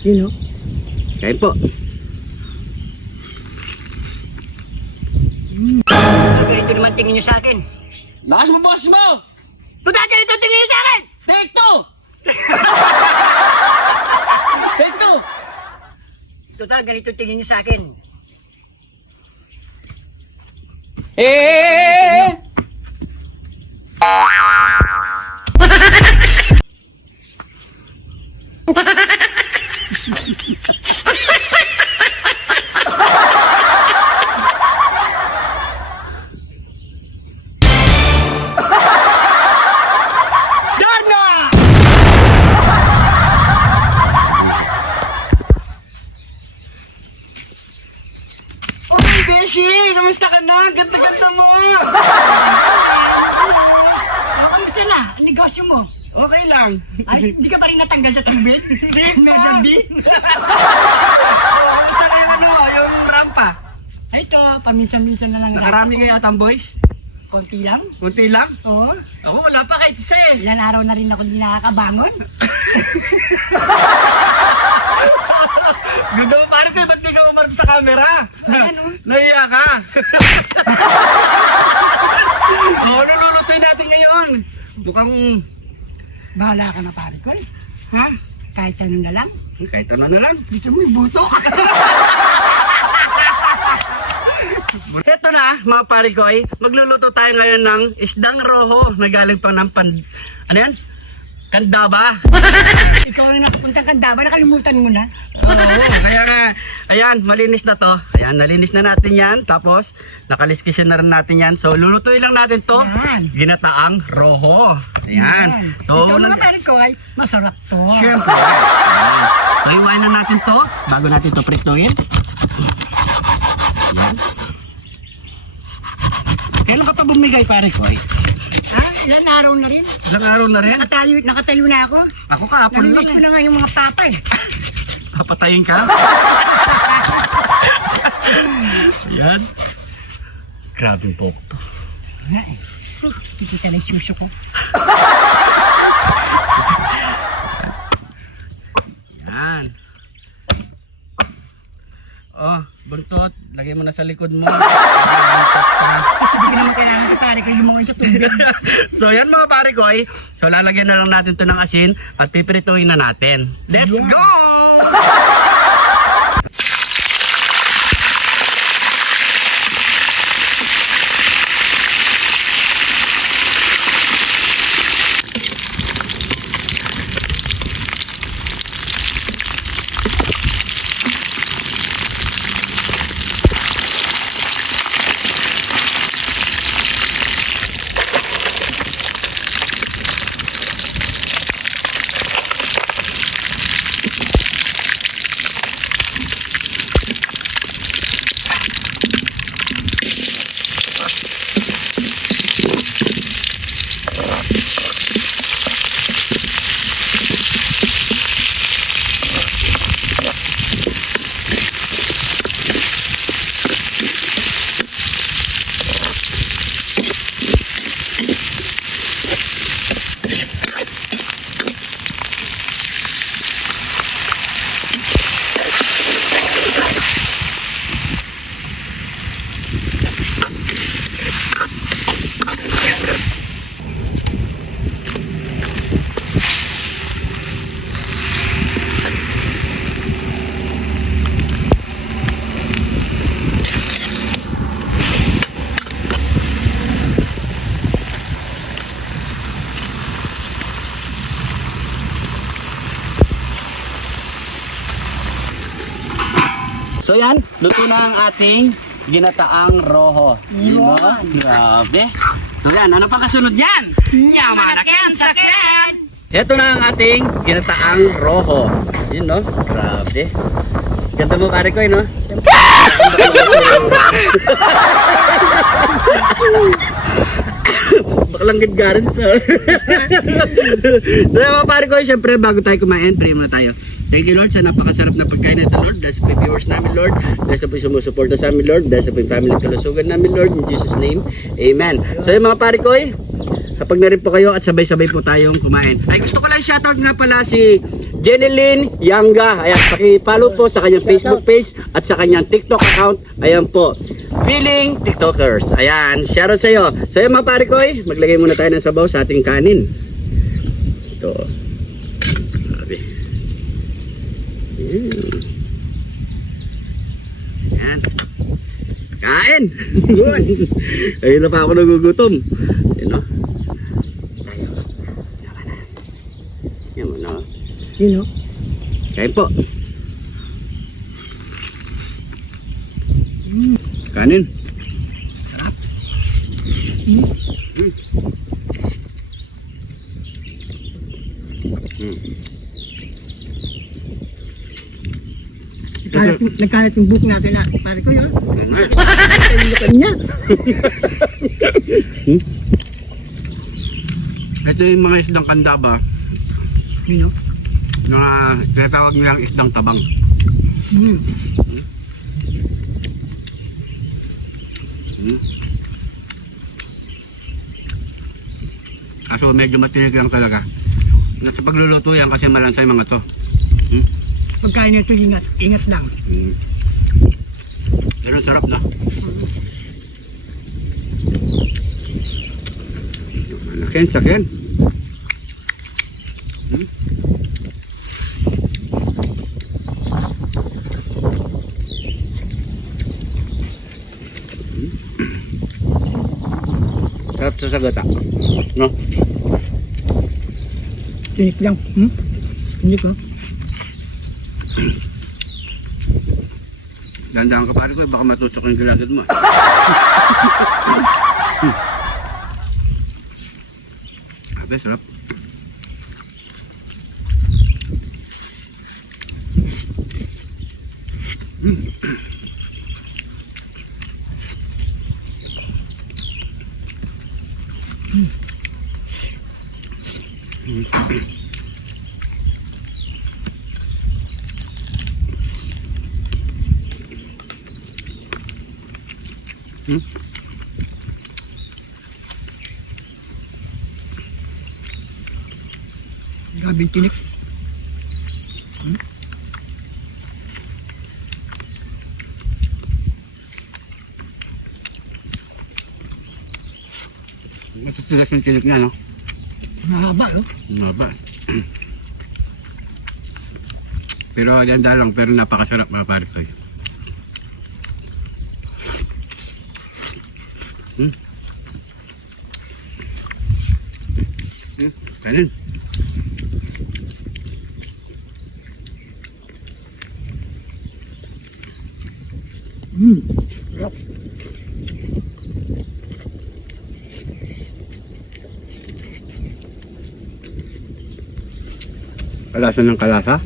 Yun o. Kain po. Ganito naman tingin nyo sa akin. Lakas mo, boss mo! Tuta ganito tingin nyo sa akin! Take two! Take two! Tuta ganito tingin nyo sa akin. Eh! Darna! Oy, Beshi! Kamusta ka na? Ganda-ganda mo! Kamusta na? Ang negosyo mo? Okay lang. Ay, hindi ka pa rin natanggal sa tubig? Meron din? Kamusta na yung yung rampa? Ay, ito, paminsan-minsan na lang. Nakarami kayo atang boys? Konti lang? Kunti lang? Oo. Ako wala pa kahit isa eh. Ilan araw na rin ako hindi nakakabangon. Ganda mo pare kayo, ba't di ka umarap sa camera? Ano? Nahiya ka. Oo, lulutuin natin ngayon. Mukhang Bahala ka na pare ko eh. Ha? Kahit ano na lang. kahit ano na lang. Dito mo yung buto. Ito na mga pare ko ay magluluto tayo ngayon ng isdang roho na galing pa ng ano yan? Kandaba. Ikaw ang nakapunta ka daba, nakalimutan mo na. Oo, kaya nga, ayan, malinis na to. Ayan, nalinis na natin yan. Tapos, nakaliskisin na rin natin yan. So, lulutuin lang natin to. Yan. Ginataang roho. Ayan. So, ito mga pare ko ay masarap to. syempre. Ayan. So, iwain na natin to bago natin to prituin. Ayan. Kailan ka pa bumigay pare ko ay? Ha? Ilan araw na rin? Isang araw na rin. Nakatayo na ako. Ako kahapon lang Namimiss ko eh. na nga yung mga papa eh. Papatayin ka? Ayan. Grabe yung pop to. Nga eh. Kikita na yung suso ko. Yan. Oh, buntot. Lagay mo na sa likod mo. Hindi ka naman kailangan ko pare kayo mga sa tubig. So yan mga pare ko ay. So lalagyan na lang natin to ng asin at pipirituhin na natin. Let's Ayun. go! So yan, luto na ang ating ginataang roho. Yun, no? Grabe. So yan, ano pa kasunod yan? Yamanakyan sakyan! Ito na ang ating ginataang roho. Yun, no? Grabe. Ganda mo pare ko, no? Bakalanggit garin sa. So mga pare ko, syempre bago tayo kumain, pray muna tayo. Thank you Lord sa napakasarap na pagkain nito Lord. Bless po yung viewers namin Lord. Bless po yung sumusuporta sa amin Lord. Bless po yung family kalusugan namin Lord. In Jesus name, Amen. So yung mga pare ko, Kapag na rin po kayo at sabay-sabay po tayong kumain. Ay, gusto ko lang shoutout nga pala si Jeneline Yanga. Ayan, paki-follow po sa kanyang Facebook page at sa kanyang TikTok account. Ayan po. Feeling TikTokers. Ayan, shoutout sa iyo. So yun mga pare ko, maglagay muna tayo ng sabaw sa ating kanin. Ito. Grabe. Ayan. Kain! Good! Ayun na pa ako nagugutom. Ayan o. Tayo. Saka na. Yan mo na. Yun o. Kain po. Kanin. Nagkalat yung book natin na. Pare ko yun. Niya. Ito yung mga isdang kanda ba? Yun o. Mga tinatawag nilang isdang tabang. Kaso medyo matinig lang talaga. Sa pagluluto yan kasi malansay mga to. Pagkain nito, ingat. Ingat lang. Pero sarap na. Sakin. Sarap sa sagata. No? Tinik lang. Hindi ko. Dandaan ka pare ko, baka matutok yung ginagad mo. Abe, sarap. Grabe yung tinik. Matutigas yung tinik niya, no? Mahaba, no? Mahaba. Pero ganda lang, pero napakasarap mga pare ko. Kanin. Sarap. Kalasa ng kalasa.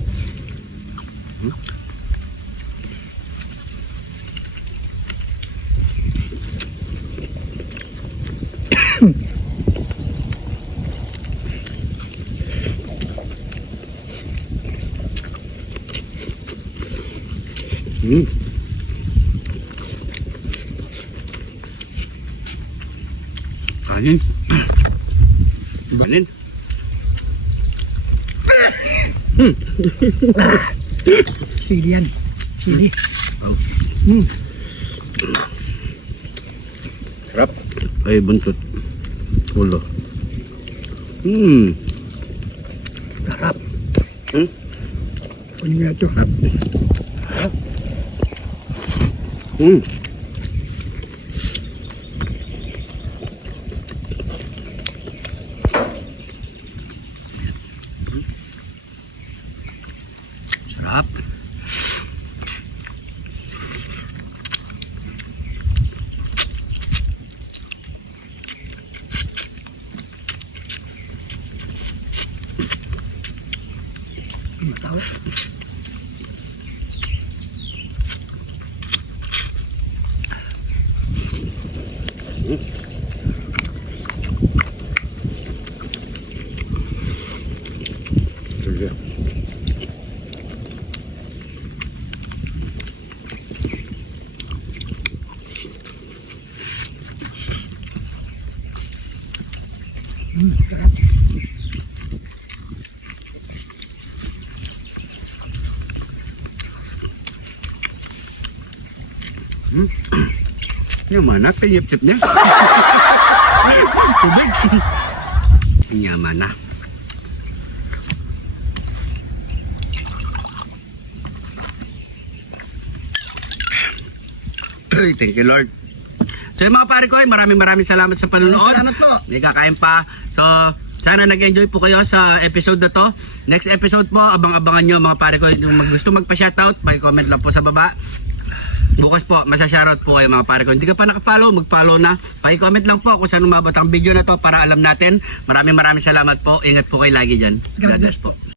Kanin. Kanin. Sili yan. Sili. Sarap. Ay, buntot. Ulo. Sarap. Hmm? Kunin mo na ito. Sarap. Tahu. Yaman na, pinyip-sip niya. Tubig. Yaman na. Ay, thank you Lord. So yung mga pare ko, maraming salamat sa panonood. Salamat po. May kakain pa. So, sana nag-enjoy po kayo sa episode na to. Next episode po, abang-abangan nyo mga pare ko. Yung gusto magpa-shoutout, comment lang po sa baba. Bukas po, masashoutout po kayo mga pare ko. Hindi ka pa nakafollow, mag-follow na. Paki-comment lang po kung saan umabot ang video na to para alam natin. Maraming salamat po. Ingat po kayo lagi dyan. God bless po.